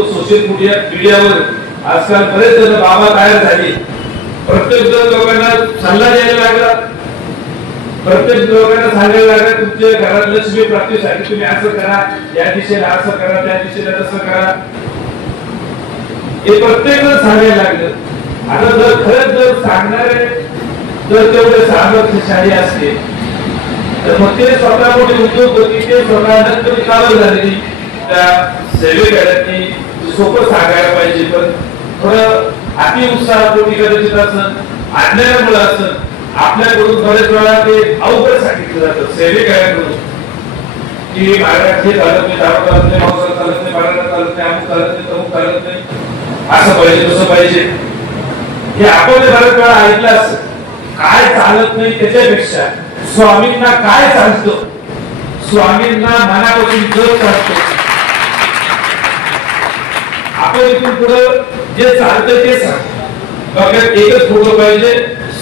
बघतो सोशल मीडियावर आजकाल बरेच जण बाबा तयार झाले. प्रत्येक जण लोकांना सल्ला द्यायला लागला, प्रत्येक लोकांना सांगायला लागला तुमच्या घरात लक्ष्मी प्राप्तीसाठी तुम्ही असं करा, या दिशेला असं करा, त्या दिशेला तसं करा. हे प्रत्येक जण सांगायला लागलं. आता जर खरंच जर सांगणारे जर तेवढे सामर्थ्यशाली असते तर मग ते स्वतः मोठे उद्योगपती ते स्वतः नंतर कावर झालेली त्या सेवेकऱ्यांनी सोपं सांगायला पाहिजे. पण थोडं अति उत्साहापोटी कदाचित असं आणण्यामुळे असं आपल्याकडून बरेच वेळा ते अवघड सांगितलं जातं सेवेकऱ्यांकडून की महाराज हे चालत नाही, दारू चालत नाही, मांसाहार चालत नाही, बाळाला चालत नाही, अमुक चालत नाही, तमुक चालत नाही, असं पाहिजे तसं पाहिजे. हे आपण बरेच वेळा ऐकलं असं. काय चालत नाही त्याच्यापेक्षा स्वामींना काय चालतं, स्वामींना मनापासून जग चालतं. आपण इथून पुढं जे चालतं ते सांग. डोक्यात एकच फोटो पाहिजे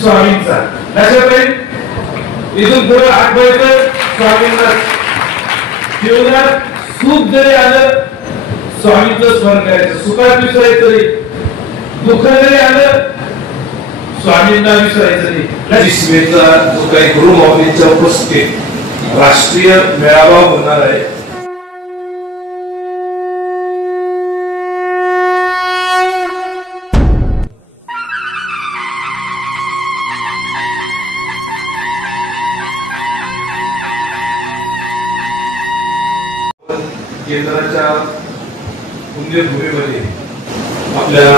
स्वामींचा, लक्षात राहील. इथून पुढे आठवायचं स्वामींना. जीवनात सुख जरी आलं स्वामींचं स्मरण करायचं, सुखात विसरायचं नाही, दुःख जरी आलं स्वामींना विसरायचं नाही. जिस्मेचा जो काही गुरु माऊलींच्या उपस्थितीत राष्ट्रीय मेळावा होणार आहे. केंद्राच्या पुण्यभूमीमध्ये आपल्या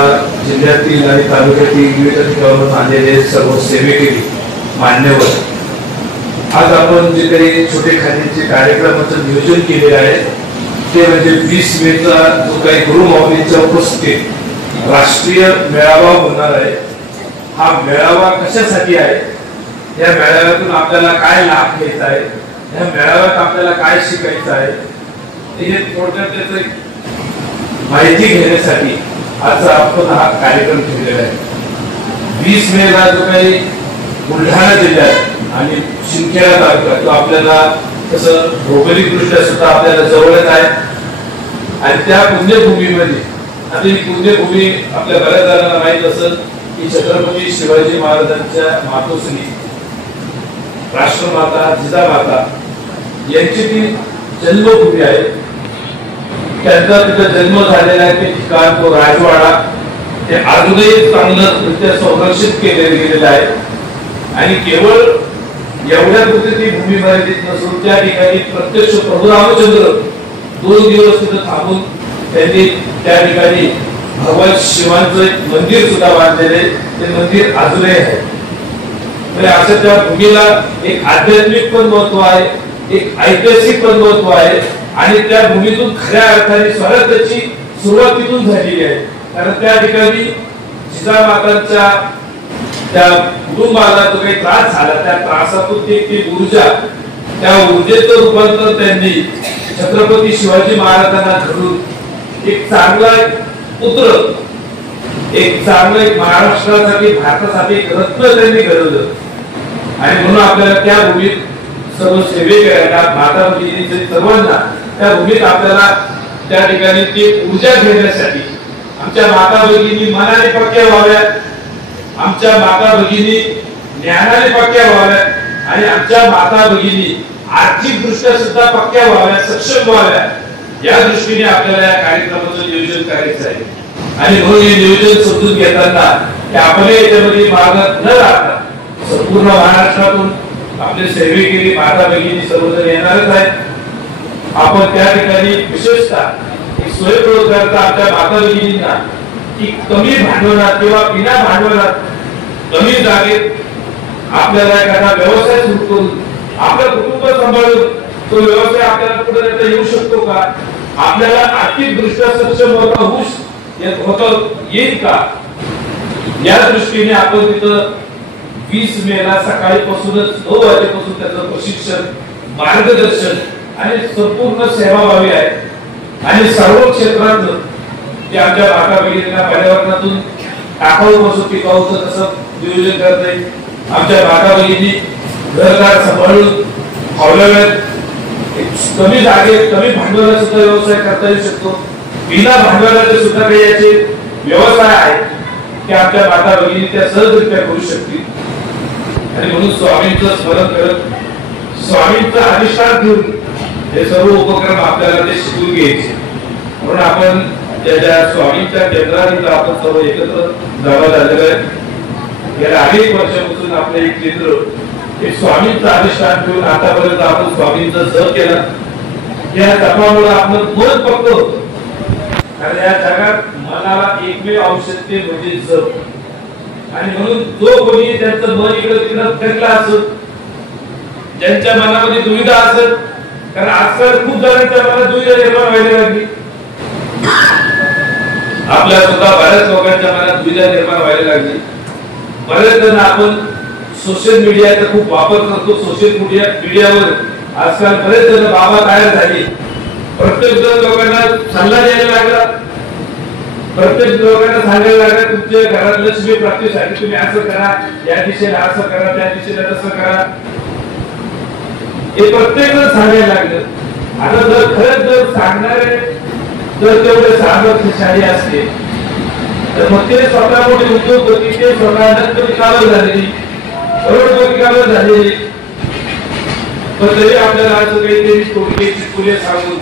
जिल्ह्यातील आणि तालुक्यातील विविध ठिकाणावरून आलेले सर्व सेवेकरी मान्यवर, आज आपण जे काही छोटे खात्याचे कार्यक्रमाचं नियोजन केलेलं आहे ते म्हणजे 20 मेचा जो काही गुरु माऊलींच्या उपस्थितीत राष्ट्रीय मेळावा होणार आहे. हा मेळावा कशासाठी आहे, या मेळाव्यातून आपल्याला काय लाभ घ्यायचा आहे, या मेळाव्यात आपल्याला काय शिकायचं आहे, हे थोडक्यात त्याचं माहिती घेण्यासाठी आजचा आपण हा कार्यक्रम ठेवलेला आहे. 20 मेला जो काही बुलढाणा जिल्ह्यात आणि शिंदखेडा तालुक्यात तो आपल्याला तसं भौगोलिकदृष्ट्या सुद्धा आपल्याला जवळच आहे. आणि त्या पुण्यभूमीमध्ये आता ही पुण्यभूमी आपल्या बऱ्याच जणांना माहित असेल की छत्रपती शिवाजी महाराजांच्या मातोश्री राष्ट्रमाता जिजामाता यांची ती जन्मभूमी आहे. त्यांचा तिथं जन्म झालेला आहे ते ठिकाण तो राजवाडा ते अजूनही चांगलं संरक्षित केलेलं गेलेलं आहे. आणि केवळ एवढ्या पुरती ती भूमी मर्यादित नसून त्या ठिकाणी प्रत्यक्ष प्रभू रामचंद्र 2 दिवस तिथं थांबून त्यांनी त्या ठिकाणी भगवान शिवांचं मंदिर सुद्धा बांधलेले, ते मंदिर अजूनही आहे. म्हणजे असं त्या भूमीला एक आध्यात्मिक पण महत्व आहे, एक ऐतिहासिक पण महत्व आहे. आणि त्या भूमीतून खऱ्या अर्थाने स्वराज्याची सुरुवात तिथून झालेली आहे. कारण त्या ठिकाणी जिजामातांच्या त्या कुटुंबाला जो काही त्रास झाला त्या त्रासातून ती ऊर्जा, त्या ऊर्जेचं रूपांतर त्यांनी छत्रपती शिवाजी महाराजांना घडून एक चांगला पुत्र, एक चांगला महाराष्ट्रासाठी भारतासाठी एक रत्न त्यांनी घडवलं. आणि म्हणून आपल्याला त्या भूमीत सर्व सेवेकऱ्यांना माता भगिनींचे सर्वांना त्या भूमीत आपल्याला त्या ठिकाणी ती ऊर्जा घेण्यासाठी आमच्या माता भगिनी मनाने पक्क्या व्हाव्या, आमच्या माता भगिनी ज्ञानाने पक्क्या व्हाव्या आणि आमच्या माता भगिनी आर्थिक दृष्ट्या सुद्धा पक्क्या व्हाव्या, सक्षम व्हाव्या, या दृष्टीने आपल्याला या कार्यक्रमाचं नियोजन करायचं आहे. आणि म्हणून हे नियोजन समजून घेताना आपल्या याच्यामध्ये मार्गात न राहता संपूर्ण महाराष्ट्रातून आपले सेवेकरी माता भगिनी सर्वजण येणारच आहेत. आपण त्या ठिकाणी विशेषतः स्वयंरोजगारचा आमच्या माता भगिनींना की कमी भांडवलात किंवा बिना भांडवलात कमी जागेत आपल्याला एखादा व्यवसाय सुरू करून आपलं कुटुंब सांभाळून तो व्यवसाय आपल्याला पुढे नेता येऊ शकतो का, आपल्याला आर्थिक दृष्ट्या सक्षम होता येईल का, या दृष्टीने आपण तिथं 20 मेला सकाळीपासूनच 9 वाजेपासून त्याचं प्रशिक्षण, मार्गदर्शन आणि संपूर्ण सेवा व्हावी आहे. आणि सर्व क्षेत्रात जे आमच्या माता भगिनींना पर्यावरणातून टाकाऊपासून टिकाऊचं कसं नियोजन करता येईल, आमच्या माता भगिनी घरदार सांभाळून फावल्या वेळेत कमी जागेत कमी भांडवलात सुद्धा व्यवसाय करता येऊ शकतो, बिना भांडवलाचे सुद्धा काही याचे व्यवसाय आहेत की आपल्या माता भगिनी त्या सहजरित्या करू शकतील. आणि म्हणून स्वामींचं स्मरण करत स्वामींचा अधिष्ठान घेऊन हे सर्व उपक्रम आपल्याला ते शिकून घ्यायचे. म्हणून आपण ज्या स्वामींच्या केंद्रात आपण सर्व एकत्र जमा झालेलो आहे. गेल्या अनेक वर्षापासून आपले एक केंद्र हे स्वामींचं अधिष्ठान घेऊन आतापर्यंत आपण स्वामींचा जप केला. या जपामुळे आपलं मन पक्क होतं. कारण या जगात मनाला एकमेव औषध ते म्हणजे जप. आणि म्हणून जो कोणी त्यांचं मन इकडे तिकडे फिरला असत, ज्यांच्या मनामध्ये दुविधा असत, कारण आजकाल खूप जणांच्या मनात दुविधा निर्माण व्हायला लागली. आपल्या सुद्धा बऱ्याच लोकांच्या मनात दुविधा निर्माण व्हायला लागली. बरेच जण आपण सोशल मीडियाचा खूप वापर करतो. सोशल मीडियावर आजकाल बरेच जण बाबा तयार झाले. प्रत्येक जण लोकांना सल्ला द्यायला लागला. प्रत्येक लोकांना सांगायला लागला तुमच्या घरात लक्ष्मी प्राप्तीसाठी तुम्ही असं करा, या दिशेला असं करा, त्या दिशेला तसं करा. हे प्रत्येक जण सांगायला लागलं. आता जर खरंच जर सांगणारे जर तेवढे सामर्थ्यशाली असते तर मग ते स्वतः मोठे उद्योगपती, ते स्वतः नक्की कामं झालेली, करोडपती कामं झालेली. पण तरी आपल्याला असं काहीतरी तोडगे चिटकुले सांगून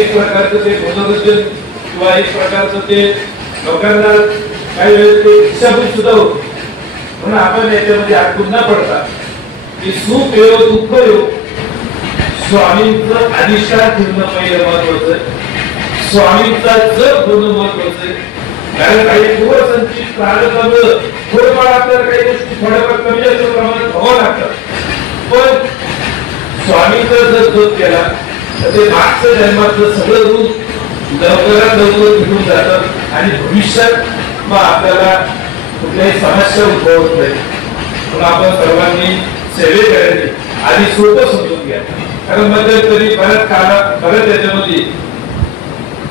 एक प्रकारचं ते मनोरंजन किंवा एक प्रकारचं ते लोकांना काही वेळेस ते दिशाभूल सुद्धा होत. म्हणून आपण याच्यामध्ये अडकून न पडता की सुख येऊ दुःख येऊ स्वामींचं अधिष्ठान ठेवणं पहिलं महत्वाचं आहे. स्वामींचा जप होणं महत्वाचं आहे. कारण काही पूर्वसंचित प्रारब्धामुळे थोडंफार आपल्याला काही गोष्टी थोड्याफार कमी जास्त प्रमाणात व्हावं लागतात. पण स्वामींचा जर जप केला तर ते मागचं जन्माचं सगळं रूप लवकरात लवकर भेटून जातं आणि भविष्यात मग आपल्याला कुठल्याही समस्या उद्भवत नाही. म्हणून आपण सर्वांनी सेवेकरणे आधी सोपं समजून घ्या. कारण मध्यंतरी बऱ्याच याच्यामध्ये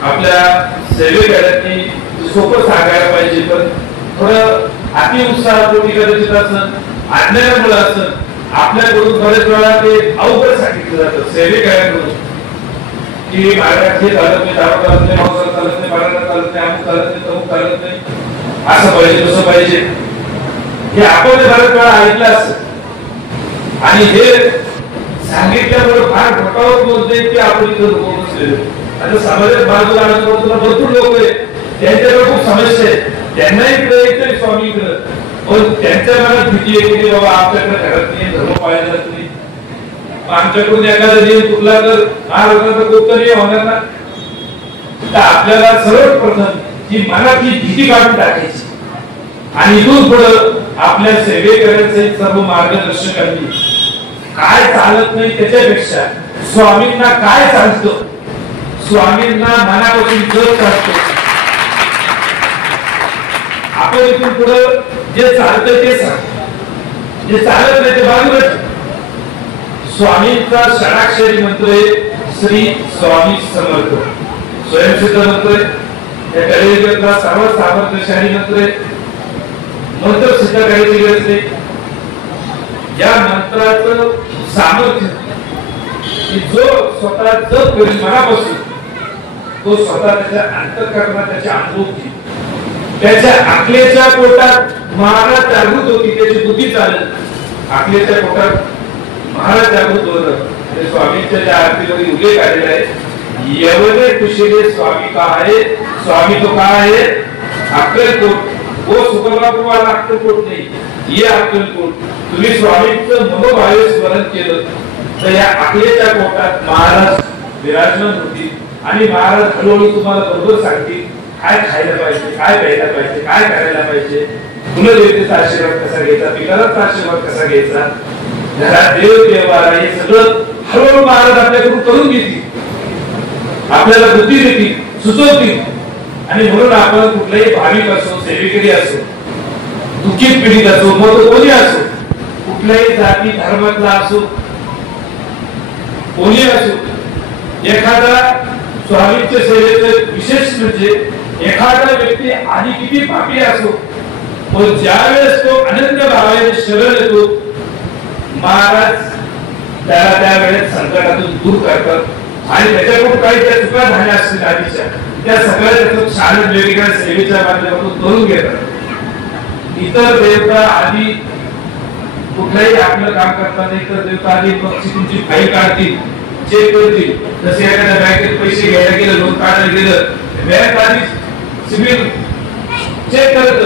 आपल्या सेवेकऱ्यांनी सोपं सांगायला पाहिजे. पण थोडं अति उत्साहापोटी कदाचित असं अज्ञानामुळे असं आपल्याकडून बरेच वेळा ते अवघड सांगितलं जातं सेवेकऱ्यांकडून की महाराज हे चालत नाही, दारू चालत नाही, मांसाहार चालत नाही, बाळाला चालत नाही, अमुक चालत नाही, तमुक चालत नाही, असं पाहिजे तसं पाहिजे. हे आपण बऱ्याच वेळा ऐकलं असं. आणि हे सांगितल्यामुळे फार घटावर बोलते की आपण इथं लोक नसलेलो. आता समाजात बाजूला आजूबाजूला भरपूर लोक आहेत, त्यांच्याकडे खूप समस्या आहेत. त्यांनाही इकडे येतोय स्वामीकडे, पण त्यांच्या मनात भीती येते की बाबा आपल्याकडे घरात नाही, धर्म पाळला जात नाही, आमच्याकडून एखादा नियम चुकला तर महाराजांचा गुप्तनीय होणार ना. तर आपल्याला सर्वप्रथम ही मनातली भीती काढून टाकायची आणि इथून पुढे आपल्या सेवेकऱ्यांचे सर्व मार्गदर्शकांनी काय चालत नाही त्याच्यापेक्षा स्वामींना काय चालतं, स्वामींना मनापासून जप चालतो. आपण इथून पुढे जे चालतं ते सांग, जे चालत नाही ते बाजूला. स्वामींचा षडाक्षरी मंत्र आहे श्री स्वामी समर्थ. स्वयंसिद्ध मंत्र आहे. या कलियुगातला सर्वात सामर्थ्यशाली मंत्र आहे. मंत्र सिद्ध काहीतरी असते. या मंत्राचं सामर्थ्य की जो स्वतः जप करेल मनापासून तो स्वतः त्याच्या अंतःकरणात त्याची अनुभूती, त्याच्या आकलेच्या पोटात महाराज जागृत होती, त्याची बुद्धी चालेल. आकलेच्या पोटात महाराज जागृत होत. स्वामींच्या ज्या आरतीमध्ये उल्लेख आलेला आहे, यवने कुशले स्वामी का आहे, स्वामी तो का आहे अक्कलकोट. वो सुखबाबू वाला अक्कलकोट नाही, ये अक्कलकोट. तुम्ही स्वामींचं मनोभावे स्मरण केलं तर या आकलेच्या पोटात महाराज विराजमान होतील आणि महाराज हळूहळू तुम्हाला बरोबर सांगतील काय खायला पाहिजे, काय प्यायला पाहिजे, काय करायला पाहिजे, कुलदेवतेचा आशीर्वाद कसा घ्यायचा, पितरांचा आशीर्वाद कसा घ्यायचा, घरात देव देवाला हे सगळं हळूहळू महाराज आपल्याकडून करून घेतील, आपल्याला बुद्धी देतील, सुचवतील. आणि म्हणून आपण कुठलाही भाविक असो, सेवेकरी असो, दुःखित पीडित असो, मग कोणी असो, कुठल्याही जाती धर्मातला असो, कोणी असो, एखादा स्वामींच्या सेवेचं विशेष म्हणजे एखादा व्यक्ती आणि किती पापी असो, पण ज्यावेळेस तो अनन्य भावाने शरण येतो महाराज त्याला त्यावेळेस संकटातून दूर करतात, आणि त्याच्याकडून काही त्या चुका झाल्या असतील आधीच्या त्या सगळ्या त्याचं शाळेत वेगवेगळ्या सेवेच्या माध्यमातून करून घेतात. इतर देवता आधी कुठल्याही आपलं काम करताना इतर देवता आधी पक्षी तुमची फाईल काढतील, चेक करतील. जसे एखाद्या बँकेत पैसे घ्यायला गेलं, लोन काढायला गेलं, बँक आधी सिबिल चेक करत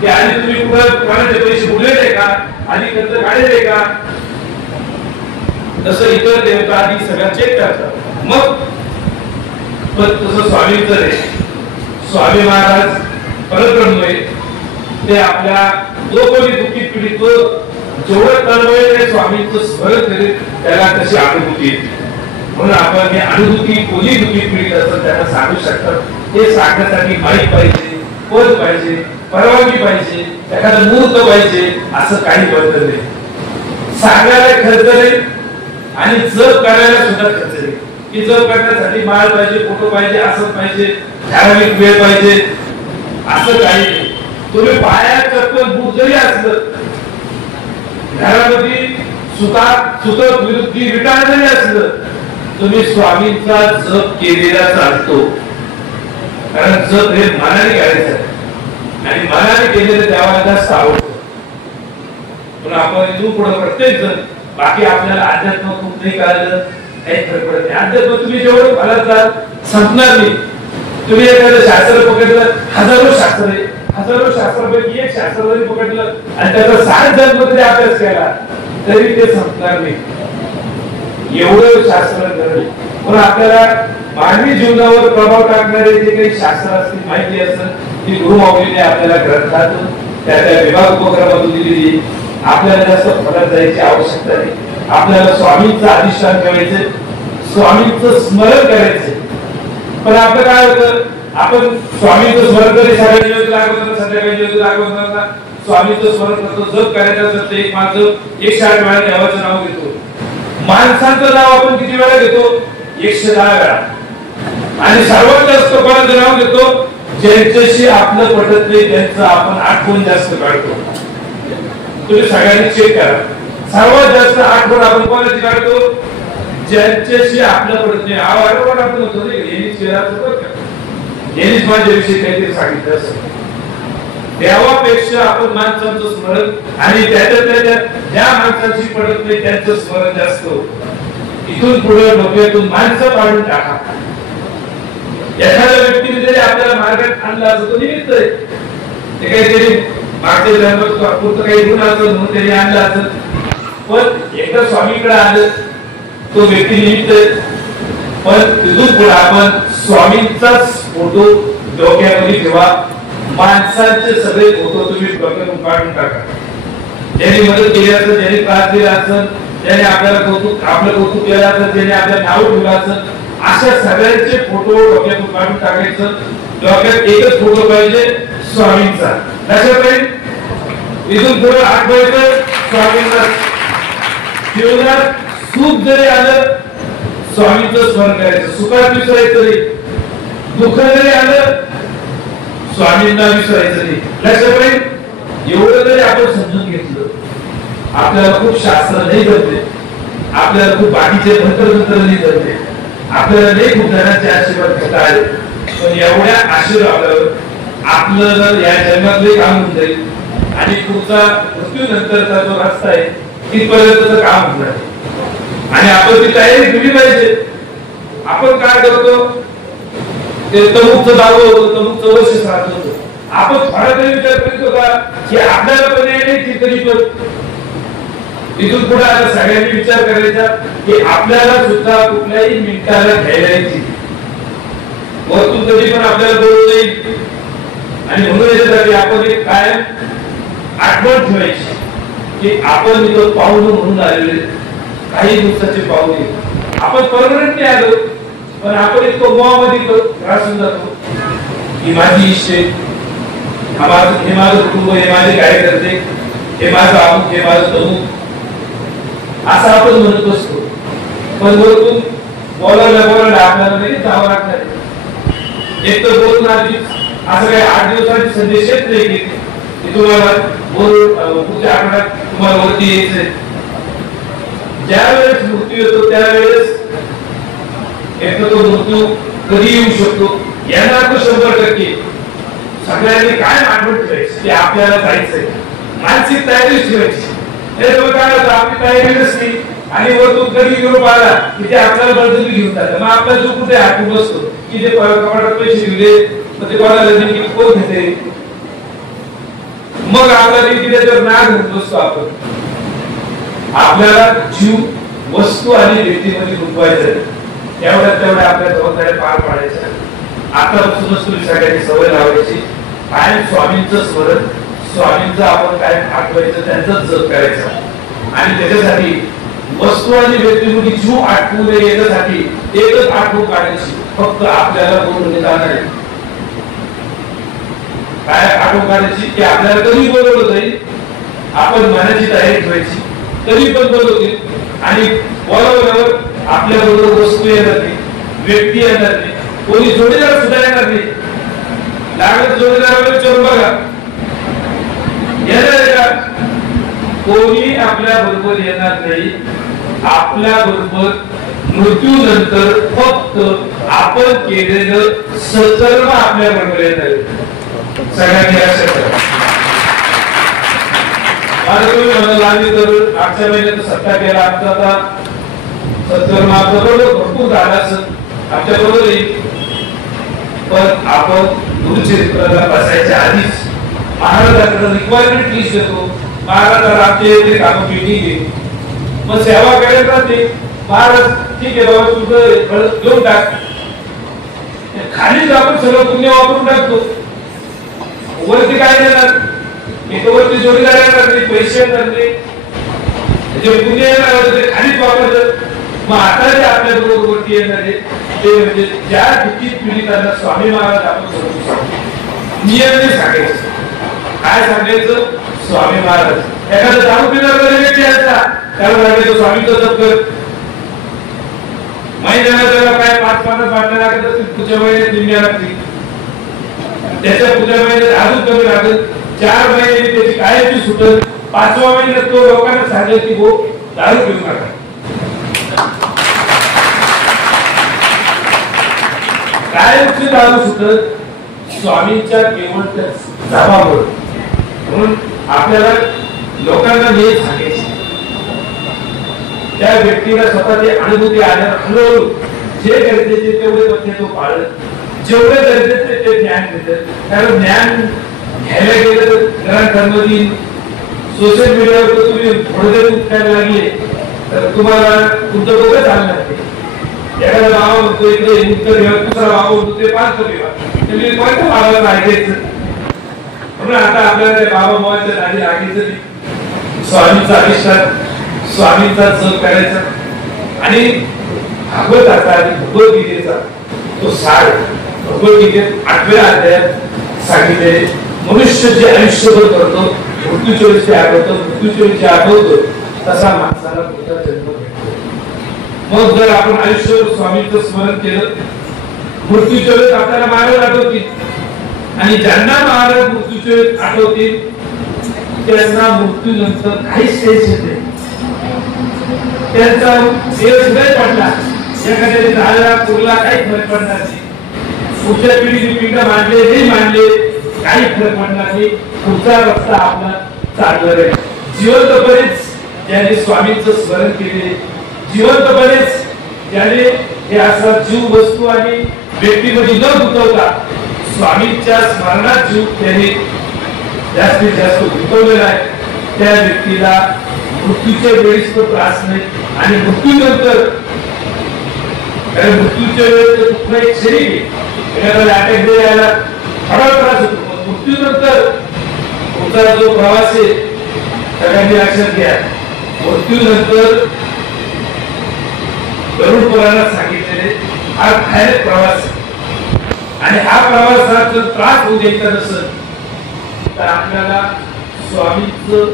की आधी तुम्ही कुठं कोणाचे पैसे बुडलेले का, आधी कर्ज काढलेले का. तसं इतर देवता आधी सगळं चेक करतात. मग पण तसं स्वामींचं रे, स्वामी महाराज परब्रह्म आहे. ते आपल्या जो कोणी दुःखी पीडित जेवढं तळमळ स्वामींचं स्मरण करेल त्याला तशी अनुभूती येते. म्हणून आपण हे अनुभूती कोणी दुःखी पीडित असतात त्यांना सांगू शकतात. हे सांगण्यासाठी माहीत पाहिजे, पद पाहिजे, परवानगी पाहिजे, एखादा मुहूर्त पाहिजे, असं काही बदल नाही. सांगायला खर्च नाही आणि जप करायला सुद्धा खर्च नाही. की जप करण्यासाठी माळ पाहिजे, फोटो पाहिजे, असं पाहिजे, ठराविक वेळ पाहिजे, असं काही नाही. तुम्ही पाया चप्पल बूट जरी असलं, घरामध्ये सुतक विरुद्धी विटाळ जरी असलं, तुम्ही स्वामींचा जप केलेला चालतो. कारण जप हे मनाने करायचं आणि मनाने केलेलं देवाला जास्त आवडतं. पण आपण इथून पुढे प्रत्येक जण बाकी आपल्याला अध्यात्म खूप नाही कळलं, काही फरक पडत नाही. अध्यात्म तुम्ही जेवढं फलत जाल संपणार नाही. तुम्ही एखादं शास्त्र पकडलं, हजारो शास्त्र आहे, हजारो शास्त्रापैकी एक शास्त्र जरी पकडलं आणि त्याचा 60 जन्म जरी अभ्यास केला तरी ते संपणार नाही. एवढं शास्त्र घडले. पण आपल्याला मानवी जीवनावर प्रभाव टाकणारे जे काही शास्त्र असतील, माहिती असेल, ती गुरुमाऊलीने आपल्याला ग्रंथातून त्या विभाग उपक्रमातून दिलेली. आपल्याला जास्त फरक जायची आवश्यकता नाही. आपल्याला स्वामींचं अधिष्ठान ठेवायचं, स्वामींचं स्मरण करायचं. पण आपलं काय होतं, आपण स्वामींचं स्मरण कधी सकाळी जेवतो लागवत, संध्याकाळी जेवतो लागवत, स्वामींचं स्मरण करतो, जप करायचं असेल तर एक माझं 108 वेळा देवाचं नाव घेतो. माणसांचं नाव आपण किती वेळा घेतो? 110 वेळा. आणि सर्वात जास्त कोणाचं नाव घेतो? ज्यांच्याशी आपलं पटत नाही त्यांचं आपण आठवण जास्त काढतो. तुम्ही सगळ्यांनी चेक करा, सर्वात जास्त आठवण आपण कोणाची काढतो? ज्यांच्याशी आपलं पडत नाही. वारंवार आपण होतो यांनीच केला, यांनीच माझ्याविषयी काहीतरी सांगितलं असं. देवापेक्षा आपण माणसांचं स्मरण आणि त्याच्या ज्या माणसांशी पडत नाही त्यांचं स्मरण जास्त होतं. इथून पुढे डोक्यातून माणसं काढून टाका. एखाद्या व्यक्तीने जरी आपल्याला मार्गात आणला असं तो निमित्त आहे, ते काहीतरी मागच्या जन्मात काही गुण असं म्हणून त्यांनी आणलं असं. पण एकदा स्वामीकडे आलं तो व्यक्ती निमित्त आहे. पण तिथून पुढे आपण स्वामींचाच फोटो डोक्यामध्ये ठेवा. माणसांचे सगळे फोटो तुम्ही डोक्यातून काढून टाका. ज्यांनी मदत केली असेल, ज्यांनी त्रास दिला असेल, ज्यांनी आपलं कौतुक केलं असेल, ज्यांनी आपलं नाव ठेवलं असेल, अशा सगळ्यांचे फोटो डोक्यातून काढून टाकायचं. डोक्यात एकच फोटो पाहिजे, स्वामींचा. लक्षात राहील. इथून पुढे आठवायचं स्वामींना. जीवनात सुख जरी आलं स्वामींचं स्मरण करायचं, सुखात विसरायचं नाही. दुःख जरी आलं स्वामींना विसरायचं नाही. लक्षात राहील. एवढं जरी आपण समजून घेतलं, आपल्याला खूप शास्त्र नाही जमते, आपल्याला खूप बाकीचे तंत्र नाही जमते, आपल्याला नाही खूप जणांचे आशीर्वाद घेता आले. पण एवढ्या आशीर्वादावर आपलं या जन्मातले काम होऊन जाईल आणि पुढचा मृत्यूनंतरचा जो रस्ता आहे तिथपर्यंतच काम होणार आहे. आणि आपण ती तयारी केली पाहिजे. आपण काय करतो, ते तमुकचं दावं होतं, तमुकचं वर्ष श्राद्ध होतं. आपण थोडा तरी विचार करतो का की आपल्याला पण नाही तरी पण इथून पुढे आता सगळ्यांनी विचार करायचा की आपल्याला सुद्धा कुठल्याही मिनिटाला घ्यायला यायची वस्तू कधी पण आपल्याला बोलू नये. आणि म्हणून याच्यासाठी आपण एक कायम आठवण ठेवायची की आपण इथं पाहुणे म्हणून आलेले, काही दिवसाचे पाहुणे. आपण परमनंटली आलो पण आपण इतकं मोहामध्ये त्रासून जातो ही माझी इष्ट आहे, हे माझं कुटुंब, हे माझे कार्यकर्ते, हे माझं अमुक, हे माझं तमुक, असं आपण म्हणत असतो. पण वरतून बोलायला आपल्याला नाही जावं लागणार. एक तर बोलून आधी असं काही 8 दिवसांची संदेश येत नाही की तुम्हाला पुढच्या आठवड्यात तुम्हाला वरती यायचंय. ज्या वेळेस मृत्यू येतो त्यावेळेस एक तर तो मृत्यू कधी येऊ शकतो, येणार तो 100%. सगळ्यांनी काय आठवण ठेवायची की आपल्याला जायचंय, मानसिक तयारी ठेवायची. हे काय होतं, आपली तयारी नसली आणि वरतून कधी निरोप आला की ते आपल्याला बळजबरी घेऊन जातात. मग आपला जो कुठे हातून बसतो की ते कपाटात पैसे दिले, मग ते कोणाला नेमकी कोण घेते, मग आपला नेमकी त्याच्यावर नाग होत बसतो. आपल्याला जीव वस्तू आणि व्यक्तीमध्ये गुंतवायचं, तेवढ्या आपल्या जबाबदाऱ्या पार पाडायच्या. आतापासूनच तुम्ही सगळ्यांनी सवय लावायची, कायम स्वामींचं स्मरण, स्वामींचं आपण काय आठवायचं, त्यांचंच जप करायचं. आणि त्याच्यासाठी वस्तू आणि व्यक्तीमध्ये जीव आठवू नये याच्यासाठी एकच आठवण काढायची, फक्त आपल्याला बोलवले जाणार आहे. काय आठवण काढायची की आपल्याला कधी बोलवलं जाईल, आपण मनाची तयारी ठेवायची, कधी पण बोलवतील. आणि बोलवल्यावर आपल्या बरोबर वस्तू येणार नाही, व्यक्ती येणार नाही, कोणी जोडीदार सुद्धा येणार नाही. लागत जोडीदाराला विचारून बघा, येणार का? कोणी आपल्या बरोबर येणार नाही. आपल्या बरोबर मृत्यूनंतर फक्त आपण केलेलं सत्कर्म आपल्या बरोबर येणार. सगळ्यांनी लक्षात ठेवा. आता तुम्ही म्हणाल आम्ही तर मागच्या महिन्यात सत्ता केला, आमचा आता सत्कर्म आमचा बरोबर भरपूर झाला असं आमच्या बरोबर येईल. पण आपण गुरुचरित्राला बसायच्या आधीच महाराजांकडे रिक्वायरमेंट लिस्ट देतो. महाराज आमचे ते काम मीटिंग आहे, मग सेवा करायला राहते. महाराज ठीक आहे बाबा, तुझं घेऊन टाक. खालीच आपण सगळं पुण्य वापरून टाकतो. वरती काय देणार, वरती जोडीदार येणार नाही, पैसे येणार नाही, जे पुण्य येणार ते खालीच वापरतात. मग आता जे आपल्या बरोबर वरती येणार आहे ते म्हणजे ज्या दुःखित पीडितांना स्वामी महाराज आपण नियम सांगायचं. काय सांगायचं? स्वामी महाराज. एखादा दारू पिणारा व्यक्ती असला त्याला सांगायचं स्वामीचं जप कर. महिन्याला त्याला काय 5-5 बाटल्या लागत असतील, पुढच्या महिन्यात निम्म्या लागतील, त्याच्या पुढच्या महिन्यात अजून कमी लागत, 4 महिने त्याची कायमची सुटत, 5व्या महिन्यात तो लोकांना सांगेल की हो दारू पिऊ नका. कायमची दारू सुटत स्वामींच्या केवळ त्या जबाबदारी. म्हणून आपल्याला लोकांना हे सांगायचे, त्या व्यक्तीला स्वतः ते अनुभूती आल्यावर जे गरजेचे तेवढे मध्य तो पाळत, जेवढे गरजेचे ते ज्ञान घेतात. कारण ज्ञान घ्यायला गेलं तर ग्रंथांमधील सोशल मीडियावर तुम्ही थोडे उठवायला लागले तर तुम्हाला तुमचं डोकं चालणार नाही. एखादा बाबा म्हणतो इकडे उत्तर घ्या, दुसरा बाबा म्हणतो ते 5 घ्या, तुम्ही कोणत्या बाबाला ऐकायचं? म्हणून आता आपल्याला त्या बाबा बाबाच्या नादी लागायचं, स्वामींचा अधिष्ठान, स्वामींचा जप करायचा. आणि भागवताचा आणि भगवद्गीतेचा तो सार भगवद्गीतेत 8व्या अध्यायात सांगितले. मनुष्य जे आयुष्यभर करतो, मृत्यूच्या वेळी ते आठवतो, मृत्यूच्या वेळी आठवतो, तसा माणसाला पुढचा जन्म भेटतो. मग जर आपण आयुष्यभर स्वामींचं स्मरण केलं, मृत्यूच्या वेळेस आपल्याला महाराज आठवतील. आणि ज्यांना महाराज मृत्यूच्या वेळेस आठवतील त्यांना मृत्यूनंतर काहीच टेन्शन नाही. त्यांचा देव सुद्धा पडला, एखाद्याने झाला पुरला काही फरक पडणार नाही. पुढच्या पिढीने पिंड मांडले नाही मांडले काही फरक पडणार नाही. पुढचा रस्ता आपला चालणार आहे. जिवंतपणेच ज्याने स्वामींचं स्मरण केले, जिवंतपणेच ज्याने हे असा जीव वस्तू आणि व्यक्तीमध्ये न गुंतवता स्वामींच्या स्मरणात जीव त्याने जास्तीत जास्त गुंतवलेला आहे, त्या व्यक्तीला मृत्यूच्या वेळेस तो त्रास नाही. आणि मृत्यूनंतर मृत्यूच्या वेळेस कुठला एक शरीर एखाद्याला अटॅक द्यायला थोडा त्रास होतो. मृत्यूनंतर पुढचा जो प्रवास आहे सगळ्यांनी लक्षात घ्या. मृत्यूनंतर गरुड पुराणात सांगितलेले हा भयानक प्रवास आहे. आणि हा प्रवासात जर त्रास होऊ द्यायचा नसेल तर आपल्याला स्वामींचं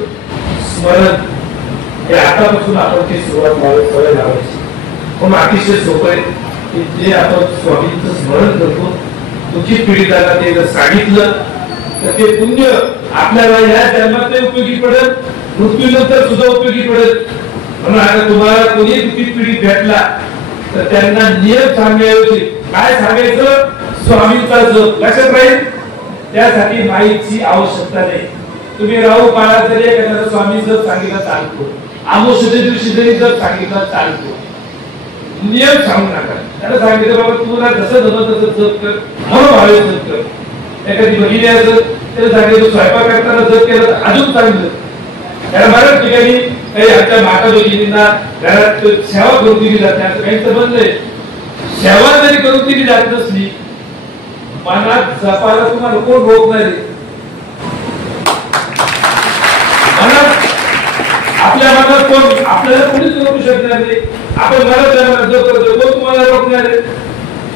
स्मरण हे आतापासून आपण ती सुरुवात सवय लावायची. पण अतिशय सोपं आहे की जे आपण स्वामींचं स्मरण करतो, दुःखित पीडितांना ते जर सांगितलं तर ते पुण्य आपल्याला या जन्मात उपयोगी पडेल, मृत्यूनंतर सुद्धा उपयोगी पडेल. म्हणून आता तुम्हाला कोणी दुःखित पीडित भेटला तर त्यांना नियम सांगायचे, काय सांगायचं, स्वामींचा जप लक्षात राहील. त्यासाठी माईची आवश्यकता नाही. तुम्ही राहू काळात जरी एखाद्या स्वामी जप सांगितलं चालतो, आमोशेच्या दिवशी जरी जप सांगितलं चालतो, नियम सांगू नका. त्याला सांगितलं बाबा तुला जसं जमत तसं जप कर, मनोभावे जप कर. एखादी बहिणी असं त्याला सांगितलं स्वयंपाक करताना जप केलं तर अजून चांगलं. त्याला बऱ्याच ठिकाणी काही आमच्या माता भगिनींना घरात सेवा करून दिली जाते, असं काही संबंध आहे. सेवा जरी करून दिली जात नसली, मनात जपायला तुम्हाला कोण रोखणार आहे? मनात आपल्या मनात कोण, आपल्याला कोणीच रोखू शकणार नाही. आपण मनात जप करतो, कोण तुम्हाला रोखणार आहे?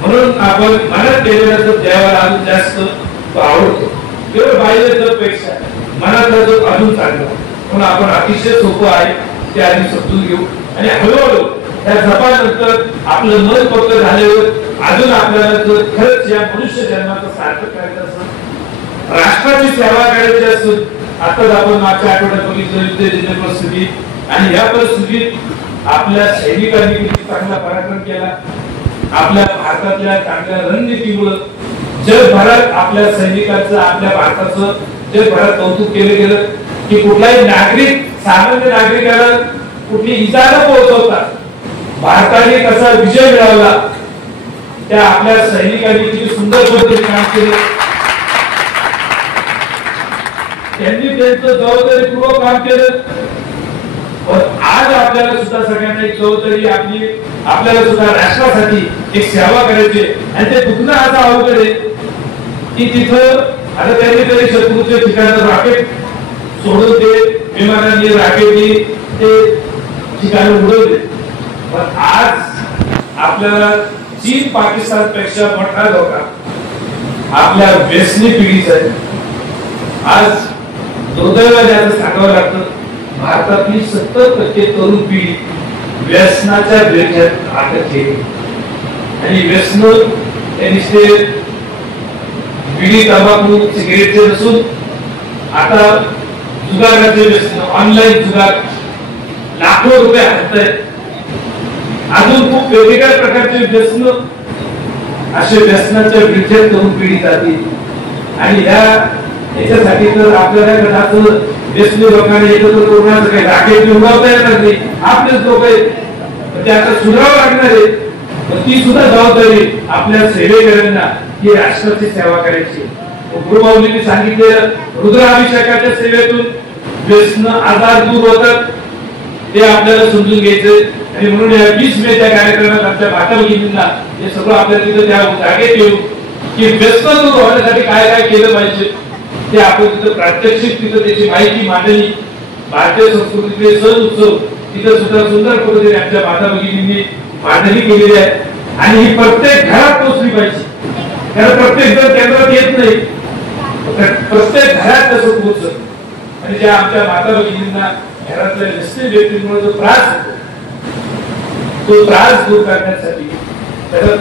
म्हणून आपण मनात केलेला जप देवाला अजून जास्त आवडतो. केवळ बाह्य जपपेक्षा मनातला जप अजून चांगला. म्हणून आपण अतिशय सोपं आहे ते आधी समजून घेऊ आणि हळूहळू त्या जपानंतर आपलं मन पक्क झाल्यावर अजून आपल्याला जर खरंच या मनुष्य जन्माचं सार्थक करायचं असेल, राष्ट्राची सेवा करायची असेल, आताच आपण मागच्या आठवड्यात बघितलं युद्ध परिस्थिती, आणि या परिस्थितीत आपल्या सैनिकांनी किती चांगला पराक्रम केला. आपल्या भारतातल्या चांगल्या रणनीतीमुळे जगभरात आपल्या सैनिकांचं, आपल्या भारताचं जगभरात कौतुक केलं गेलं की कुठलाही नागरिक, सामान्य नागरिकाला कुठली इजा न पोहोचवता भारताने कसा विजय मिळवला, त्या आपल्या सैनिकांनी किती सुंदर पद्धतीने काम केलं. त्यांनी त्यांचं जबाबदारीपूर्वक काम केलं. पण आज आपल्याला सुद्धा सगळ्यांना एक जबाबदारी आपली, आपल्याला सुद्धा राष्ट्रासाठी एक सेवा करायची. आणि ते दुखणं आता अवघड आहे की तिथं आता त्यांनी तरी शत्रूच्या ठिकाणी रॉकेट सोडून ते विमानांनी राकेटनी ते ठिकाण उडवले. पण आज आपल्याला चीन पाकिस्तान पेक्षा मोठा धोका आपल्या व्यसनी पिढीचा आहे. आज दुर्दैवाने असं सांगावं लागतं, भारतातली 70% तरुण पिढी व्यसनाच्या बेड्यात अडकली. आणि व्यसन हे नुसते बिडी, तंबाखू, सिगरेटचे नसून आता जुगाराचे व्यसन, ऑनलाईन जुगार लाखो रुपये हरतायत. अजून खूप वेगवेगळ्या प्रकारचे व्यसन, असे व्यसनाच्या विरुद्ध तरुण पिढी जाते. आणि याच्यासाठी तर आपल्याला घराचं व्यसनी लोकांना एकत्र करून काही राकेट उडवता येणार नाही. आपलेच लोक आहेत, ते आता सुधारावं लागणार आहे. ती सुद्धा जबाबदारी आपल्या सेवेकरांना ही राष्ट्राची सेवा करायची. गुरुमाऊलींनी सांगितलेलं रुद्राभिषेकाच्या सेवेतून व्यसन, आजार दूर होतात, ते आपल्याला समजून घ्यायचं. आणि म्हणून या 20 मेच्या कार्यक्रमात आमच्या माता भगिनींना हे सगळं आपल्याला तिथं त्या जागेत येऊ की व्यसन दूर होण्यासाठी काय काय केलं पाहिजे ते आपण तिथं प्रात्यक्षिक, तिथं त्याची माहिती मांडली. भारतीय संस्कृतीचे सण उत्सव तिथं सुद्धा सुंदर पद्धतीने आमच्या माता भगिनींनी मांडणी केलेली आहे. आणि ही प्रत्येक घरात पोहोचली पाहिजे. कारण प्रत्येक जण केंद्रात येत नाही, प्रत्येक घरात तसं पोहोचत. आणि ज्या आमच्या माता भगिनींना घरातल्या व्यसनी व्यक्तींमुळे जो त्रास होतो, तो त्रास दूर करण्यासाठी त्याचा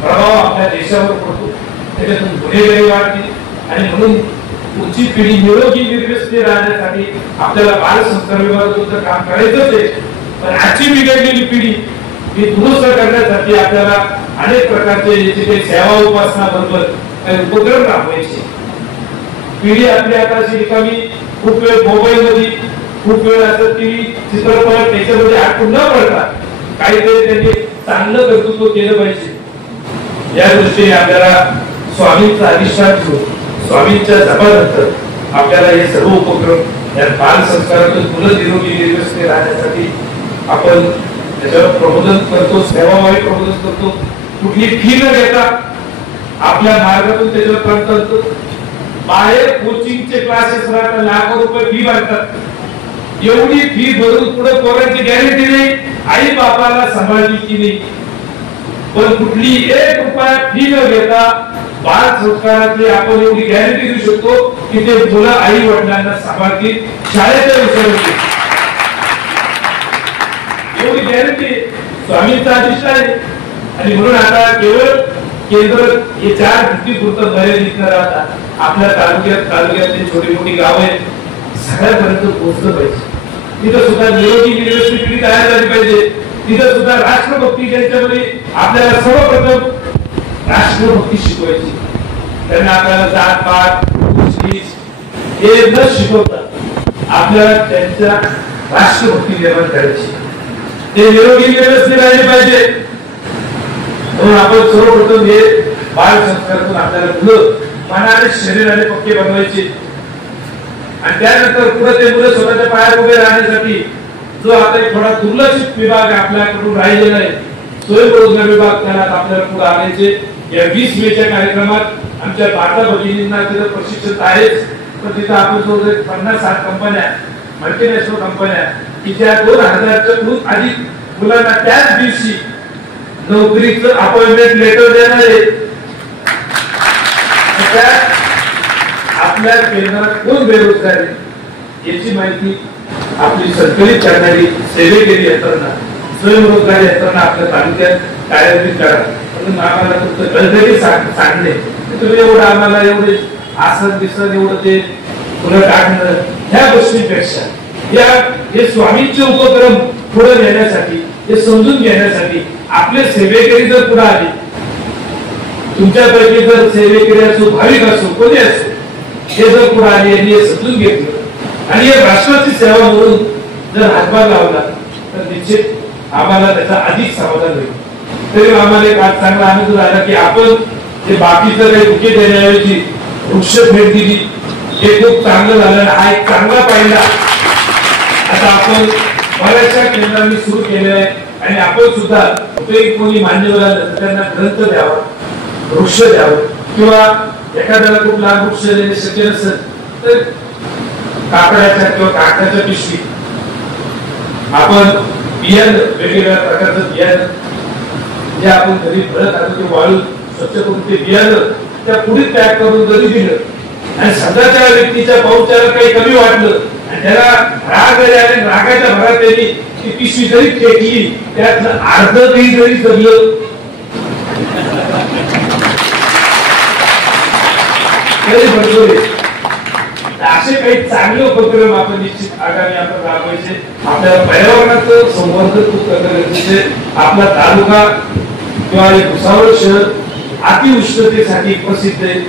प्रभाव आपल्या देशावर पडतो, त्याच्यातून गुन्हेगारी वाढते. आणि म्हणून पुढची पिढी निरोगी निर्व्यसनी राहण्यासाठी आपल्याला बालसंस्कार विभागाचं काम करायचंच आहे. पण आजची बिघडलेली पिढी ही दुरुस्त करण्यासाठी आपल्याला अनेक प्रकारचे याची काही सेवा उपासना बरोबर काही उपक्रम राबवायचे. पिढी आपली आता अशी रिकामी खूप वेळ मोबाईल मध्ये, खूप वेळ असं टीव्ही, चित्रपट त्याच्यामध्ये अडकून न पडता काहीतरी त्यांनी चांगलं कर्तृत्व केलं पाहिजे. या दृष्टीने आपल्याला स्वामींचा अधिष्ठान ठेवून, स्वामींच्या जपानंतर आपल्याला हे सर्व उपक्रम या बाल संस्कारातून मुलं निरोगी निर्व्यसनी राहण्यासाठी आपण त्याच्यावर प्रबोधन करतो, सेवाभावी प्रबोधन करतो. कुठली फी न घेता आपल्या मार्गातून त्याच्यावर काम करतो. बाहेर कोचिंगचे क्लासेस राहतात, लाखो रुपये फी भरतात. एवढी फी भरून पुढे पोरांची गॅरंटी नाही आई बापाला सांभाळली की नाही. पण कुठली 1 रुपया फी न घेता बाल संस्कारातली आपण एवढी गॅरंटी देऊ शकतो की ते मुलं आई वडिलांना सांभाळतील, शाळेच्या विषयावरती एवढी गॅरंटी स्वामींचा अधिष्ठान आहे. आणि म्हणून आता केवळ केंद्र हे 4 भिंतीपुरतं मर्यादित न राहता आपल्या तालुक्यातली छोटी मोठी गावं आहेत, सगळ्यापर्यंत पोहोचलं पाहिजे. तिथं सुद्धा निरोगी निर्व्यसनी पिढी तयार झाली पाहिजे. तिथं सुद्धा राष्ट्रभक्ती ज्यांच्यामध्ये आपल्याला सर्वप्रथम राष्ट्रभक्ती शिकवायची. त्यांना आपल्याला जात पात हे न शिकवता आपल्याला त्यांच्या राष्ट्रभक्ती निर्माण करायची. ते निरोगी व्यवस्थित राहिले पाहिजे म्हणून आपण सर्वप्रथम हे बाल संस्कारातून आपल्याला मुलं मनाने शरीराने पक्के बनवायचे आणि त्यानंतर पुढे ते मुलं स्वतःच्या पायावर उभे राहण्यासाठी जो आता एक थोडा दुर्लक्षित विभाग आपल्याकडून राहिलेला आहे स्वयंरोजगार विभाग त्याला आपल्याला पुढे आणायचे. या 20 मेच्या कार्यक्रमात आमच्या माता भगिनींना तिथं प्रशिक्षण आहेच पण तिथं आपण जवळ 50-60 कंपन्या मल्टीनॅशनल कंपन्या की ज्या 2000च्या अधिक मुलांना त्याच दिवशी नोकरीचं अपॉइंटमेंट लेटर देणार आहे. आपल्या केंद्रात कोण बेरोजगार आहे याची माहिती आपली संकलित करणारी सेवेकरी यंत्रणा स्वयंरोजगार यंत्रणा आपल्या तालुक्यात कार्यान्वित करा. म्हणून आम्हाला फक्त कळकळी सांगणे तुम्ही एवढं आम्हाला एवढे आसन दिसन एवढं ते पुढे टाकणं ह्या गोष्टींपेक्षा हे स्वामींचे उपक्रम पुढे नेण्यासाठी हे समजून घेण्यासाठी आपले सेवेकरी जर पुढे आले तुमच्यापैकी जर सेवेकरी असो भाविक असो कोणी असो हे जर पुढे आले आणि हे समजून घेतलं आणि हे राष्ट्राची सेवा म्हणून जर हातभार लावला तर निश्चित आम्हाला त्याचा अधिक समाधान होईल. तरी आम्हाला एक आज चांगला आनंद झाला की आपण ते बाकीचं काही बुके देण्याऐवजी वृक्ष भेट दिली हे खूप चांगलं झालं. हा एक चांगला पाहिला आता आपण बऱ्याचशा केंद्रांनी सुरू केले आहे आणि आपण सुद्धा कोणी मान्यवर आलं त्यांना ग्रंथ द्यावा वृक्ष द्यावं किंवा एखाद्याला खूप लांब वृक्ष देणे शक्य नसेल तर कापडाच्या किंवा कागदाच्या पिशवी आपण बियाणं वेगवेगळ्या प्रकारचं बियाणं जे आपण घरी भरत आलो ते वाळून स्वच्छ करून ते बियाणं त्या पुढील पॅक करून जरी दिलं आणि समजाच्या व्यक्तीच्या पाऊचाला काही कमी वाटलं आणि त्याला राग आले आणि रागाच्या भरात त्यांनी ती पिशवी जरी फेकली त्यातलं अर्ध काही जरी जगलं तरी बरोबर आहे. असे काही चांगले उपक्रम आपण निश्चित आगामी आपण राबवायचे. आपल्याला पर्यावरणाचं संवर्धन खूप करणं गरजेचं आहे. आपला तालुका किंवा हे भुसावळ शहर अतिउष्णतेसाठी प्रसिद्ध आहे.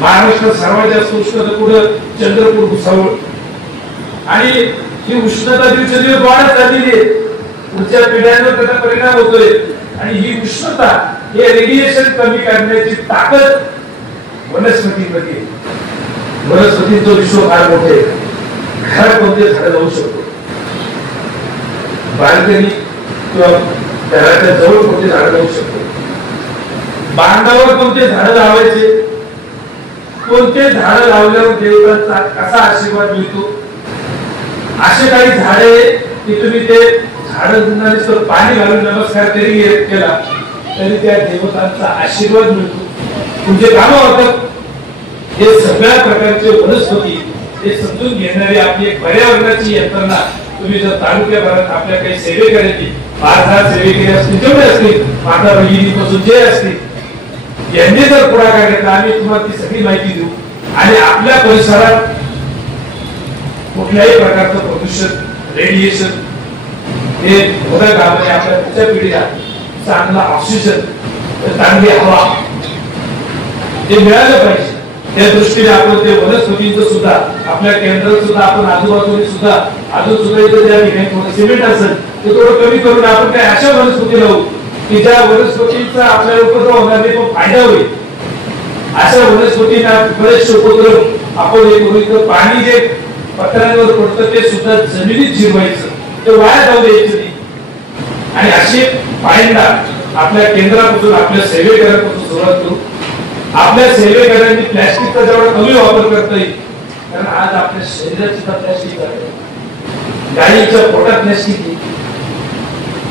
महाराष्ट्रात सर्वात जास्त उष्णता पुढे चंद्रपूर भुसावळ आणि ही उष्णता दिवसेंदिवस वाढत चाललेली आहे. पुढच्या पिढ्यांवर त्याचा परिणाम होतोय आणि ही उष्णता हे रेडिएशन कमी करण्याची ताकद वनस्पतीमध्ये वनस्पतीचं विश्व फार मोठे घरात कोणते झाडं लावू शकतो बाल्कनी किंवा घराच्या जवळ कोणते झाडं लावू शकतो बांधावर कोणते झाडं लावायचे कोणते झाडं लावल्यावर देवतांचा कसा आशीर्वाद मिळतो असे काही झाडे की तुम्ही ते झाडं पाणी घालून नमस्कार तरी केला तरी त्या देवतांचा आशीर्वाद मिळतो तुमचे कामं होतात. हे सगळ्या प्रकारचे वनस्पती हे समजून घेणारी आपली एक पर्यावरणाची यंत्रणा तुम्ही जर तालुक्याभरात आपल्या काही सेवेकऱ्यांची 5,000 सेवेकरी असतील जेवढे असतील माता भगिनीपासून जे असतील यांनी जर पुढाकार घेतला आम्ही तुम्हाला ती सगळी माहिती देऊ आणि आपल्या परिसरात कुठल्याही प्रकारचं प्रदूषण रेडिएशन हे होता काम आणि आपल्या पुढच्या पिढीला चांगला ऑक्सिजन चांगली हवा हे मिळालं पाहिजे. त्या दृष्टीने आपण ते वनस्पतींचं सुद्धा आपल्या केंद्रात सुद्धा आपण आजूबाजूने सुद्धा अजून सुद्धा इथं ज्या ठिकाणी थोडं सिमेंट असेल ते थोडं कमी करून आपण काय अशा वनस्पती लावू की ज्या वनस्पतींचा आपल्याला उपद्रव होणार नाही पण फायदा होईल. अशा वनस्पतींना बरेचसे उपद्रव आपण हे करू. पाणी जे पत्रांवर पडतं ते सुद्धा जमिनीत जिरवायचं ते वाया जाऊ द्यायचं नाही आणि असे पायंडा आपल्या केंद्रापासून आपल्या सेवेकऱ्यांपासून सुरुवात करू. आपल्या सेवेकऱ्यांनी प्लॅस्टिकचा जेवढा कमी वापर करता येईल कारण आज आपल्या शरीरात सुद्धा प्लॅस्टिक आहे. गायीच्या पोटात प्लॅस्टिक आहे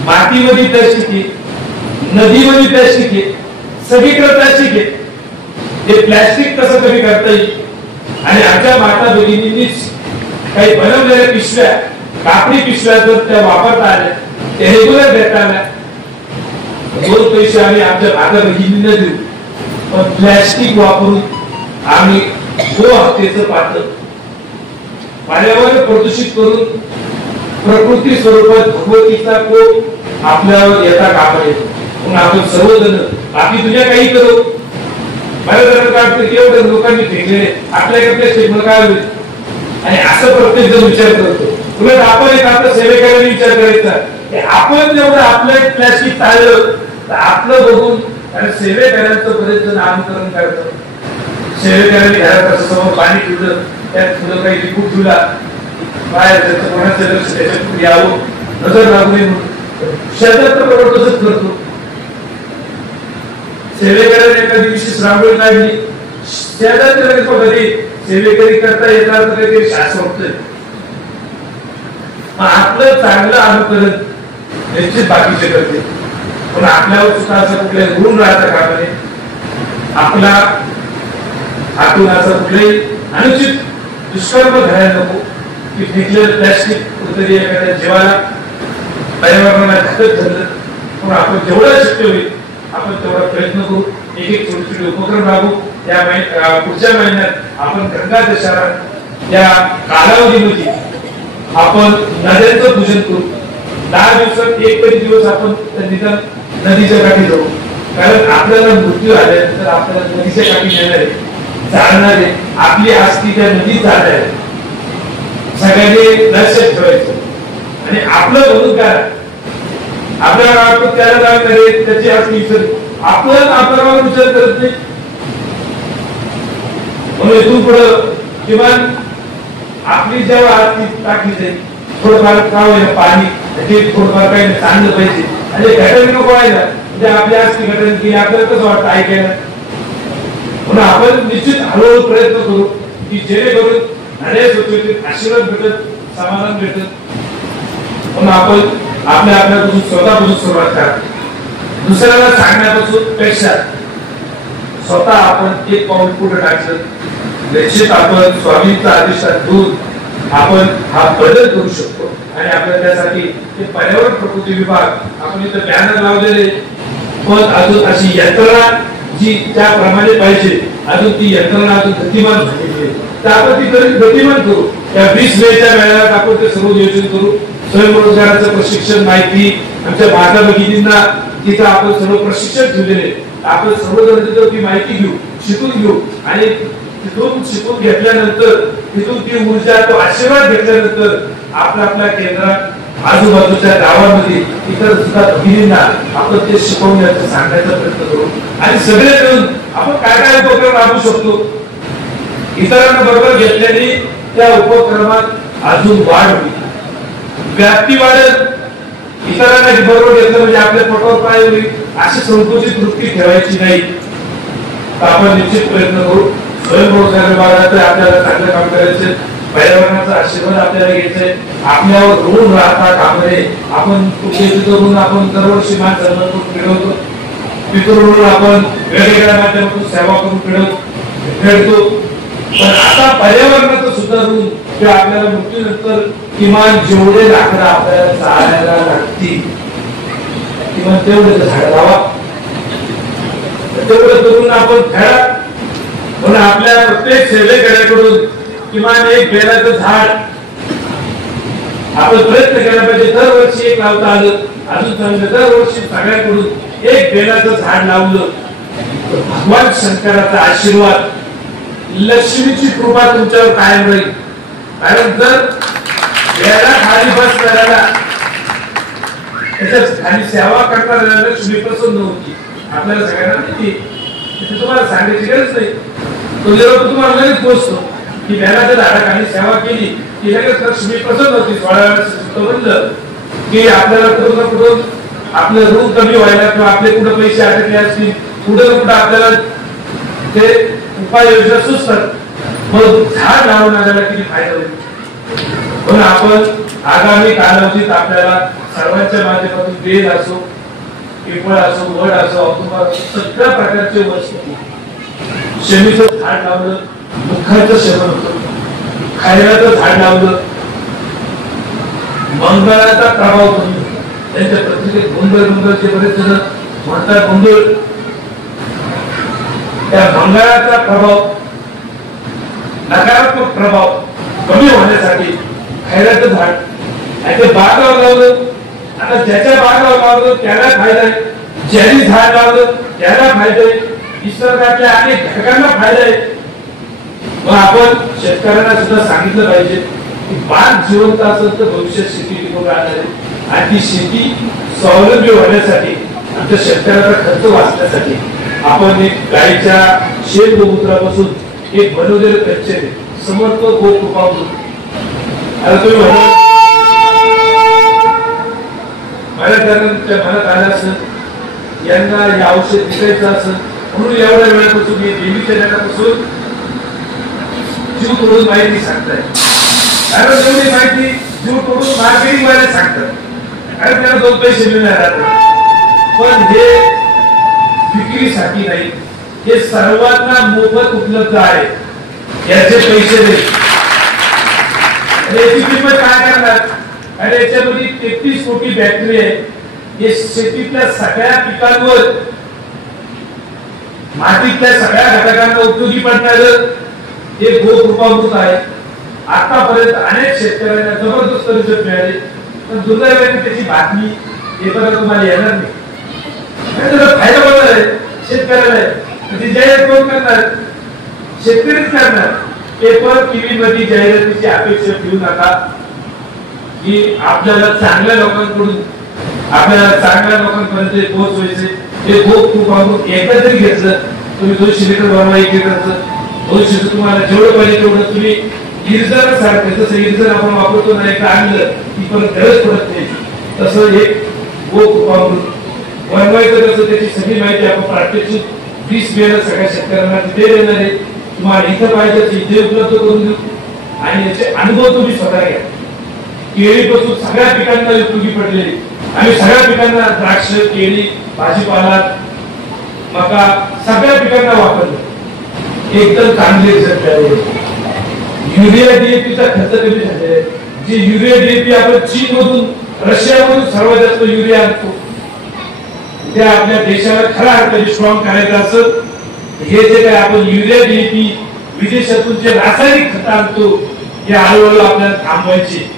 मातीमध्ये प्लॅस्टिक आहे नदीमध्ये प्लॅस्टिक आहे सगळीकडे प्लॅस्टिक आहे. हे प्लॅस्टिक कसं कमी करता येईल आणि आमच्या माता भगिनींनीच काही बनवलेल्या पिशव्या कापडी पिशव्या जर त्या वापरता आल्या त्या रेग्युलर देता आल्या 2 पैसे आम्ही आमच्या माता भगिनींना देऊ पण प्लॅस्टिक वापरून आम्ही 2 हफ्त्याचं पातळ पर्यावरण प्रदूषित करून प्रकृती स्वरूपात भगवतीचा कोप आपल्यावर येता कामा येतो. म्हणून आपण सर्वजण बाकी तुझ्या काही करू, मला जर काय वाटतं की एवढ्या लोकांनी फेकले आपल्याकडे शेतमल काय होईल, आणि असं प्रत्येक जण विचार करतो. उलट आपण एक आता सेवेकरांनी विचार करायचा की आपण जेवढं आपलं प्लास्टिक टाळलं तर आपलं बघून, आणि सेवेकरांचं बरेच जण अनुकरण करतात. सेवेकरांनी घरात समोर पाणी ठेवलं, त्यात थोडं काही लिंबू ठेवला, बाहेर त्याचं कोणाचं लक्ष त्याच्यात यावं, नजर लागू नये म्हणून शेतात तर बरोबर तसंच करतो. सेवेकरांनी एखादी विशेष रांगोळी काढली, शेजारच्या कधी सेवेकरी करता येणार तर काहीतरी शास्त्र आपलं चांगलं अनुकरण निश्चित बाकीचे करते. पण आपल्यावर सुद्धा असं कुठले गुण राहतं का म्हणे, आपला हातून असं कुठलेही अनुचित दुष्कर्म घडायला नको की फेकलेलं प्लॅस्टिक कुठेतरी एखाद्या जीवाला पर्यावरणाला घातक ठरलं. पण आपण जेवढं शक्य होईल आपण तेवढा प्रयत्न करू, एक एक छोटे छोटे उपक्रम राबवू. या पुढच्या महिन्यात आपण गंगा दशहरा या कालावधीमध्ये आपण नद्यांचं पूजन करू. 10 दिवसात एक तरी दिवस आपण निदान नदीच्या काठी जाऊ, कारण आपल्याला मृत्यू आल्यानंतर आपल्याला नदीच्या काठी येणारे जाणणारे आपली आस्ती त्या नदीत जाणार आहे. सगळ्यांनी लक्षात ठेवायचं. आणि आपलं म्हणून काय, आपल्या गावात त्याला जाणारे त्याची आस्ती आपलं आपल्या गावात विचार करत नाही. म्हणून इथून पुढं किमान आपली जेव्हा आरती टाकली जाईल थोडंफार काय होईल पाणी ते थोडंफार काही चांगलं पाहिजे, आणि घटन नको व्हायला, म्हणजे आपल्या आरती घटन केली आपल्याला कसं वाटतं ऐकायला. म्हणून आपण निश्चित हळूहळू प्रयत्न करू की जेणेकरून अनेक स्वच्छतेत आशीर्वाद भेटत, समाधान भेटत. म्हणून आपण आपल्यापासून स्वतःपासून सुरुवात करा. दुसऱ्याला सांगण्यापासून पेक्षा स्वतः आपण एक पाऊल पुढे टाकलं, निश्चित आपण स्वामींचा आदेशात घेऊन आपण हा बदल करू शकतो. आणि आपल्याला त्यासाठी ते पर्यावरण प्रकृती विभाग आपण इथं बॅनर लावलेले, पण अजून अशी यंत्रणा जी त्याप्रमाणे पाहिजे अजून ती यंत्रणा अजून गतिमान झालेली आहे, तर आपण ती गतिमान करू. या 20 मेच्या मेळाव्यात आपण ते सर्व नियोजन करू. स्वयंरोजगाराचं प्रशिक्षण माहिती आमच्या माता भगिनींना तिथं आपण सर्व प्रशिक्षण ठेवलेले, आपण सर्वजण तिथं ती माहिती घेऊ, शिकून घेऊ. आणि तिथून शिकून घेतल्यानंतर तिथून ती ऊर्जा, तो आशीर्वाद घेतल्यानंतर आपल्या केंद्रात आजूबाजूच्या गावामध्ये इतर सुद्धा भगिनींना आपण ते शिकवण्याचं सांगण्याचा प्रयत्न करू. आणि सगळे मिळून आपण काय काय उपक्रम राबवू शकतो, इतरांना बरोबर घेतल्याने त्या उपक्रमात अजून वाढ होईल, व्याप्ती वाढेल. इतरांना बरोबर घेतलं म्हणजे आपल्या पोटावर पाय होईल, अशी संकुचित वृत्ती ठेवायची नाही. तर आपण निश्चित प्रयत्न करू. स्वयंरोजगार विभागात आपल्याला चांगलं काम करायचं, पर्यावरणाचा आशीर्वाद आपल्याला घ्यायचंय, आपल्यावर ऋण राहता कामा नये. आपण करून आपण दरवर्षी मान सन्मान करून मिळवतो, पितृ आपण वेगवेगळ्या माध्यमातून सेवा करून फेडतो. पण आता पर्यावरणाचं सुद्धा ऋण ते आपल्याला मृत्यूनंतर किमान जेवढे लाकडं आपल्याला चालायला लागतील किमान तेवढे झाड लावा, तेवढं करून आपण फेडा. म्हणून आपल्या प्रत्येक सेवेकऱ्याकडून किमान एक बेलाचं झाड आपण प्रयत्न केला पाहिजे. दरवर्षी एक लावता आलं अजून चांगलं, दरवर्षी सगळ्याकडून एक बेलाचं झाड लावलं तर भगवान शंकराचा आशीर्वाद, लक्ष्मीची कृपा तुमच्यावर कायम राहील. कारण जर बेला खाली बस करायला त्याच्यात खाली सेवा करणाऱ्या लक्ष्मी प्रसन्न होती. आपल्याला सगळ्यांना माहिती, तुम्हाला सांगायची गरज नाही. तो जर तुम्हाला लगेच पोहोचतो की बेलाच्या झाडाखाली सेवा केली की लगेच लक्ष्मी प्रसन्न होती. 16 वेळा बनलं की आपल्याला कुठं ना कुठं आपलं ऋण कमी व्हायला किंवा आपले कुठं पैसे अडकले असतील, कुठं ना कुठं आपल्याला ते उपाययोजना सुचतात. मग झाड लावून आल्याला किती फायदा होईल. म्हणून आपण आगामी कालावधीत आपल्याला सर्वांच्या माध्यमातून बेल असो, पिंपळ असो, वड असो, औदुंबर असो, सगळ्या प्रकारचे वस्तू, शमीचं झाड लावलं, दुःखाचं शमन होतं, खैराचं झाड लावलं, मंगळाचा प्रभाव कमी होतो. त्यांच्या पत्रिकेत गोंधळचे बरेच जण म्हणतात गोंधळ, त्या मंगळाचा प्रभाव, नकारात्मक प्रभाव कमी होण्यासाठी खैराचं झाड आणि बागावर लावलं, आता ज्याच्या बागावर लावलं त्याला फायदा आहे, ज्यांनी झाड लावलं त्याला फायदा आहे, निसर्गातल्या अनेक घटकांना फायदा आहे. मग आपण शेतकऱ्यांना सुद्धा सांगितलं पाहिजे की बाग जिवंत असेल तर भविष्यात शेती टिकून राहणार आहे. आणि ती शेती स्वावलंबी होण्यासाठी, आमच्या शेतकऱ्याचा खर्च वाचण्यासाठी आपण एक गायीच्या शेण गोमूत्रापासून एक बनवलेलं कच्चे समर्थ गोकृपा. आता तुम्ही म्हणा माझ्या मनात आलं असेल यांना हे औषध विकायचं असेल म्हणून एवढ्या वेळापासून देवीच्या जगापासून जीव तोडून माहिती सांगताय. कारण एवढी माहिती जीव तोडून मार्केटिंग वाले सांगतात, कारण त्यांना 2 पैसे मिळणार. पण हे विक्रीसाठी नाही, हे सर्वांना मोफत उपलब्ध आहे, याचे पैसे नाही. याची किंमत काय करणार? आणि याच्यामध्ये 33 कोटी बॅक्टेरिया आहे. हे शेतीतल्या सगळ्या पिकांवर, मातीतल्या सगळ्या घटकांना उपयोगी पडणार हे गोकृपामृत आहे. आतापर्यंत अनेक शेतकऱ्यांना जबरदस्त रिझल्ट मिळाले, पण दुर्दैवाने त्याची बातमी पेपरला तुम्हाला येणार नाही. त्याचा फायदा होणार आहे शेतकऱ्याला, ती जाहिरात कोण करणार? शेतकरीच करणार. पेपर टीव्ही मध्ये जाहिरातीची अपेक्षा ठेवू नका की आपल्याला चांगल्या लोकांकडून, आपल्याला चांगल्या लोकांपर्यंत पोहोचवायचे. हे गोकृपामृत एकदा जरी घेतलं तुम्ही 200 लिटर बनवा, 1 लिटरचं 200 तुम्हाला जेवढं पाहिजे तेवढं तुम्ही इर्जर सारखं, जसं इर्जर आपण वापरतो ना, एकदा आणलं की परत गरज पडत नाही, तसं एक गोकृपामृत बनवायचं कसं त्याची सगळी माहिती आपण प्रात्यक्षिक 20 मेला सगळ्या शेतकऱ्यांना तिथे देणार आहे. तुम्हाला इथं पाहिजे इथे उपलब्ध करून देऊ आणि याचे अनुभव तुम्ही स्वतः घ्या. केळीपासून सगळ्या पिकांना उपयोगी पडलेली, आम्ही सगळ्या पिकांना द्राक्ष, केळी, भाजीपाला, मका सगळ्या पिकांना वापरलं, एकदम चांगले रिझल्ट आले. युरिया डीएपीचा खर्च कमी झाले. जे युरिया डीएपी आपण चीन मधून, रशियामधून सर्वात जास्त युरिया आणतो, त्या आपल्या देशाला खऱ्या अर्थाने स्ट्रॉंग करायचं असेल, हे जे काय आपण युरिया डीएपी विदेशातून जे रासायनिक खत आणतो हे हळूहळू आपल्याला थांबवायचे,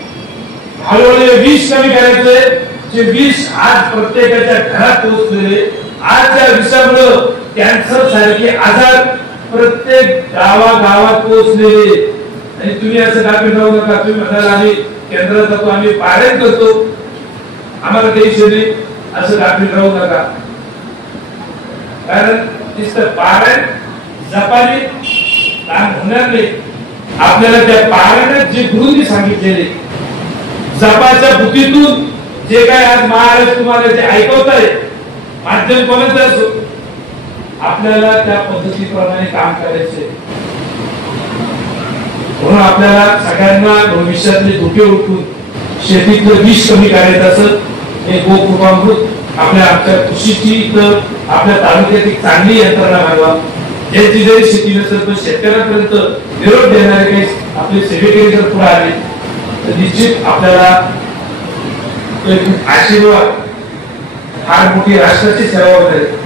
हळूहळू विष कमी करायचंय. जे विष आज प्रत्येकाच्या घरात पोहोचलेले, आज त्या विषामुळे कॅन्सर सारखे आजार प्रत्येक गावागावात पोहोचलेले. आणि तुम्ही असं दाखवून राहू नका. तुम्ही म्हणाल आम्ही केंद्रात जातो, आम्ही पारायण करतो, आम्हाला टेन्शन नाही, असं दाखवून राहू नका. कारण नुसतं पारायण जपाने काम होणार नाही. आपल्याला त्या पारायणात जे गुरुंनी सांगितलेले, जपाच्या बुद्धीतून जे काय आज महाराज तुम्हाला जे ऐकवत आहे, माध्यम कोणाचं असो, आपल्याला त्या पद्धतीप्रमाणे काम करायचे. म्हणून आपल्याला सगळ्यांना भविष्यातले धोके ओळखून शेतीतलं विष कमी करायचं असं हे गोकृपामृत आपल्या कृषीची तर आपल्या तालुक्यात एक चांगली यंत्रणा बनवा. ज्यांची जरी शेती नसेल तर शेतकऱ्यांपर्यंत निरोप देणारे काही आपले सेवेकरी जर पुढे आले तर निश्चित आपल्याला आशीर्वाद, फार मोठी राष्ट्राची सेवा होत आहे.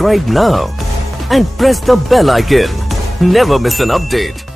subscribe now and press the bell icon. Never miss an update.